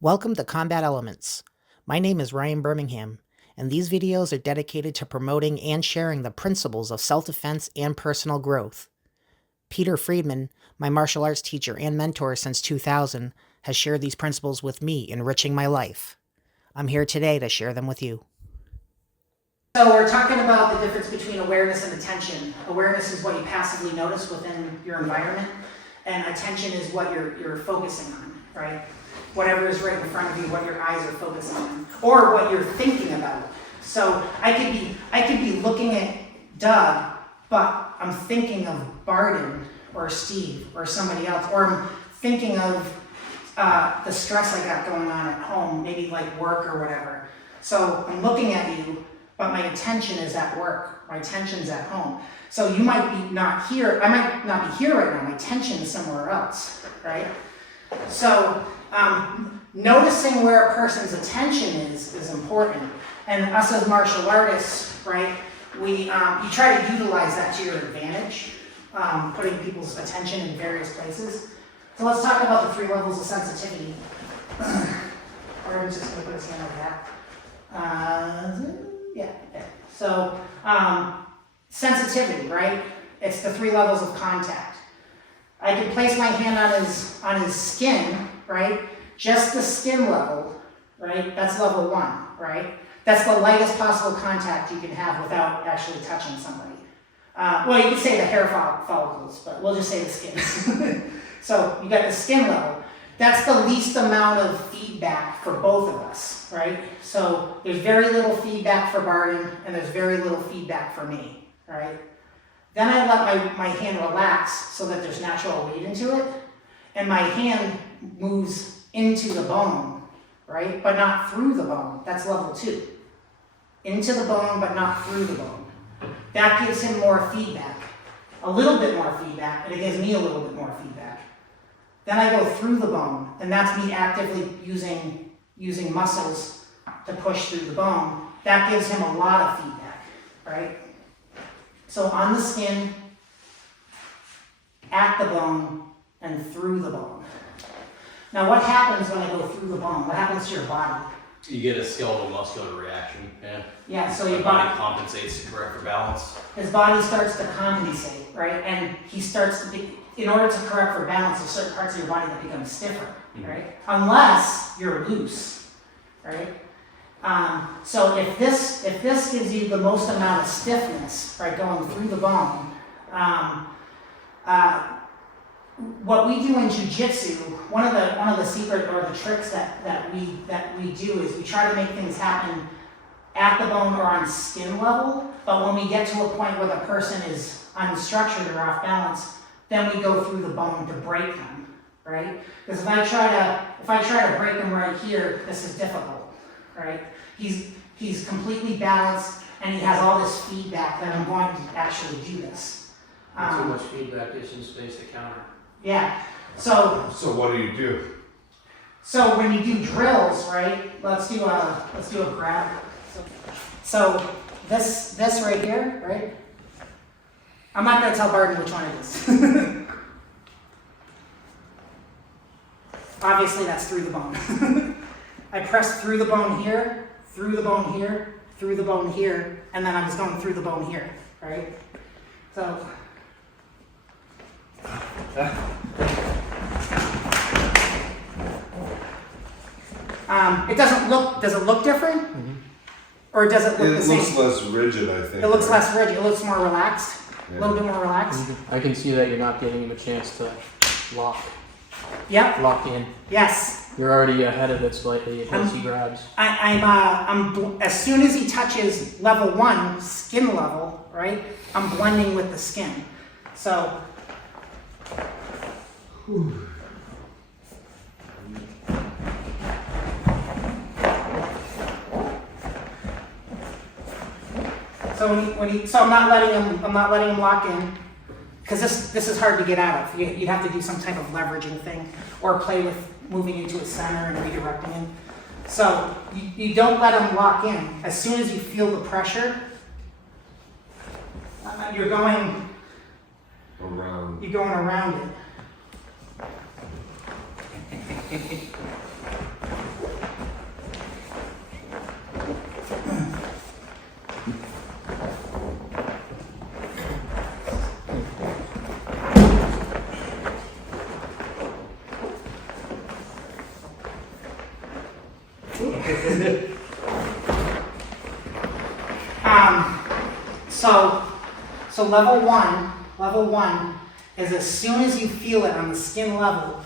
Welcome to Combat Elements. My name is Ryan Birmingham, and these videos are dedicated to promoting and sharing the principles of self-defense and personal growth. Peter Friedman, my martial arts teacher and mentor since 2000, has shared these principles with me, enriching my life. I'm here today to share them with you. So we're talking about the difference between awareness and attention. Awareness is what you passively notice within your environment, and attention is what you're focusing on, right? Whatever is right in front of you, what your eyes are focusing on, or what you're thinking about. So I could be looking at Doug, but I'm thinking of Barden or Steve or somebody else, or I'm thinking of the stress I got going on at home, maybe like work or whatever. So I'm looking at you, but my attention is at work. My attention's at home. So you might be not here. I might not be here right now. My attention is somewhere else, right? So noticing where a person's attention is important. And us as martial artists, right, you try to utilize that to your advantage, putting people's attention in various places. So let's talk about the 3 levels of sensitivity. Or just going to put his hand over that. Yeah. So sensitivity, right? It's the 3 levels of contact. I can place my hand on his skin, right? Just the skin level, right? That's level 1, right? That's the lightest possible contact you can have without actually touching somebody. Well, you could say the hair follicles, but we'll just say the skin. So you got the skin level. That's the least amount of feedback for both of us, right? So there's very little feedback for Barden, and there's very little feedback for me, right? Then I let my hand relax so that there's natural weight into it, and my hand moves into the bone, right? But not through the bone. That's level 2. Into the bone, but not through the bone. That gives him more feedback, a little bit more feedback, and it gives me a little bit more feedback. Then I go through the bone, and that's me actively using muscles to push through the bone. That gives him a lot of feedback, right? So on the skin, at the bone, and through the bone. Now what happens when I go through the bone? What happens to your body? You get a skeletal muscular reaction, yeah. Yeah, so your body compensates to correct for balance. His body starts to compensate, right? And he starts to be, in order to correct for balance, there's certain parts of your body that become stiffer, right? Unless you're loose, right? So if this gives you the most amount of stiffness, right, going through the bone, what we do in jiu-jitsu, one of the secret or the tricks that we do is we try to make things happen at the bone or on skin level, but when we get to a point where the person is unstructured or off balance, then we go through the bone to break them, right? Because if I try to break him right here, this is difficult, right? He's completely balanced and he has all this feedback that I'm going to actually do this. Too much feedback gives him space to counter. Yeah. So what do you do? So when you do drills, right? Let's do a grab. So this right here, right? I'm not gonna tell Barden which one it is. Obviously that's through the bone. I press through the bone here, through the bone here, through the bone here, and then I'm just going through the bone here, right? So does it look different? Mm-hmm. Or does it look the same? It looks less rigid, I think. It looks less rigid, it looks more relaxed, a little bit more relaxed. Mm-hmm. I can see that you're not giving him a chance to lock Yep. in. Yes. You're already ahead of it slightly once he grabs. I'm as soon as he touches level 1, skin level, right? I'm blending with the skin. So So I'm not letting him lock in, because this is hard to get out of. You'd have to do some type of leveraging thing, or play with moving into a center and redirecting him. So you don't let him lock in. As soon as you feel the pressure, you're going around it. So level one is as soon as you feel it on the skin level.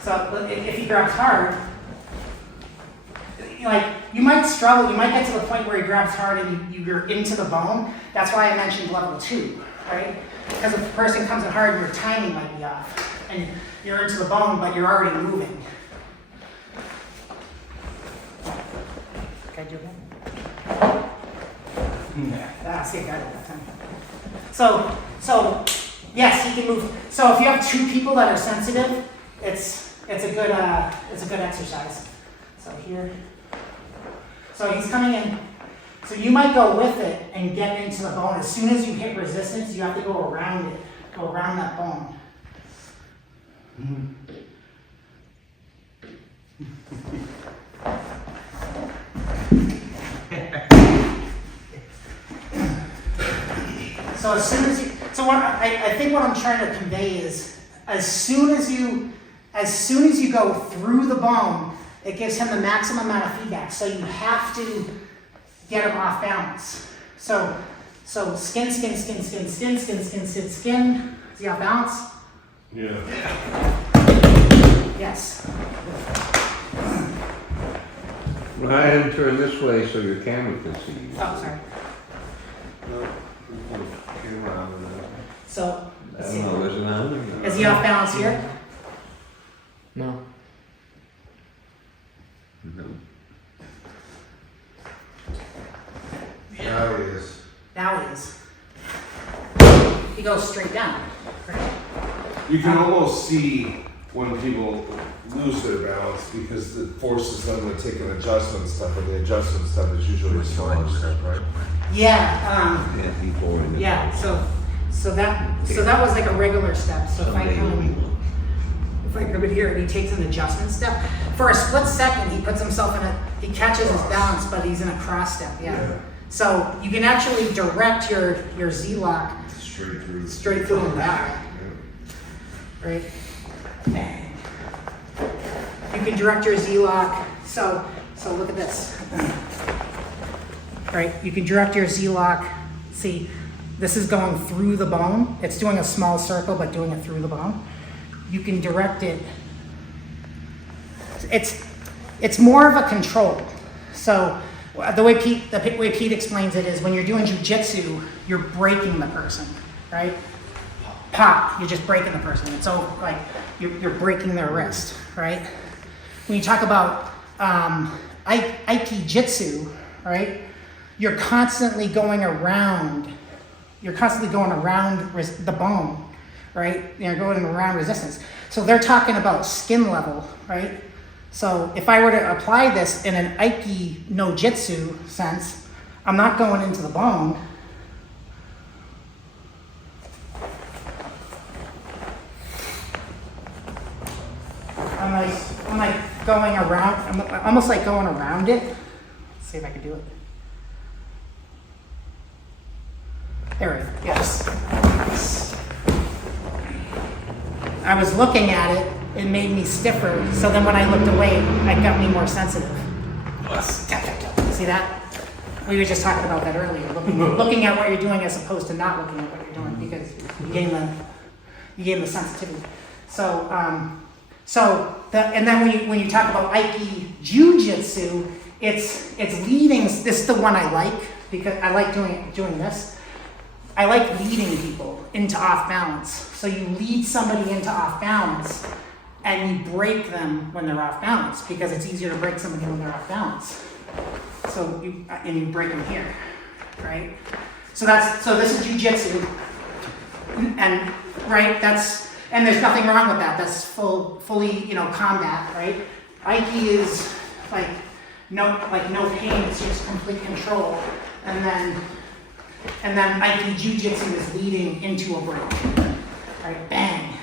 So if he grabs hard, you might struggle, you might get to the point where he grabs hard and you're into the bone. That's why I mentioned level 2, right? Because if the person comes in hard, your timing might be off. And you're into the bone, but you're already moving. Can I do that? Yeah. See, I got it that time. So yes, he can move. So if you have 2 people that are sensitive, it's a good exercise. So here. So he's coming in. So you might go with it and get into the bone. As soon as you hit resistance, you have to go around it, go around that bone. So as soon as you, so what I think what I'm trying to convey is, as soon as you go through the bone, it gives him the maximum amount of feedback. So you have to get him off balance. So skin. Is he off balance? Yeah. Yes. Go ahead and turn this way so your camera can see you. Oh, sorry. So, I don't know, is it on? is he off balance here? No. No. Now he is. Now he is. He goes straight down. Right? You can almost see when people lose their balance because it forces them to take an adjustment step, and the adjustment step is usually a smaller step, right? Yeah. Before and Yeah. So that was like a regular step. So if I come in here and he takes an adjustment step, for a split second he puts himself he catches his balance, but he's in a cross step. Yeah. So you can actually direct your Z-lock straight through and back. Yeah. Right. You can direct your Z-lock. So look at this. Right. You can direct your Z-lock. See. This is going through the bone. It's doing a small circle, but doing it through the bone. You can direct it. It's more of a control. So the way Pete explains it is when you're doing jiu-jitsu, you're breaking the person, right? Pop, you're just breaking the person. It's over, like you're breaking their wrist, right? When you talk about Aiki-jitsu, right? You're constantly going around. You're constantly going around the bone, right? You're going around resistance. So they're talking about skin level, right? So if I were to apply this in an Aiki no Jitsu sense, I'm not going into the bone. I'm like going around, I'm almost like going around it. Let's see if I can do it. There we go. Yes. I was looking at it, it made me stiffer, so then when I looked away, it got me more sensitive. See that? We were just talking about that earlier, looking at what you're doing as opposed to not looking at what you're doing, because you gain the sensitivity. And then when you talk about Aiki Jiu-Jitsu, jujitsu, it's leading. This is the one I like because I like doing this. I like leading people into off balance. So you lead somebody into off balance, and you break them when they're off balance because it's easier to break somebody when they're off balance. So you break them here, right? So this is jujitsu, and right, and there's nothing wrong with that. That's fully combat, right? Aiki is like no pain. It's just complete control, and then Aiki Jiu-Jitsu is leading into a break, right? Bang.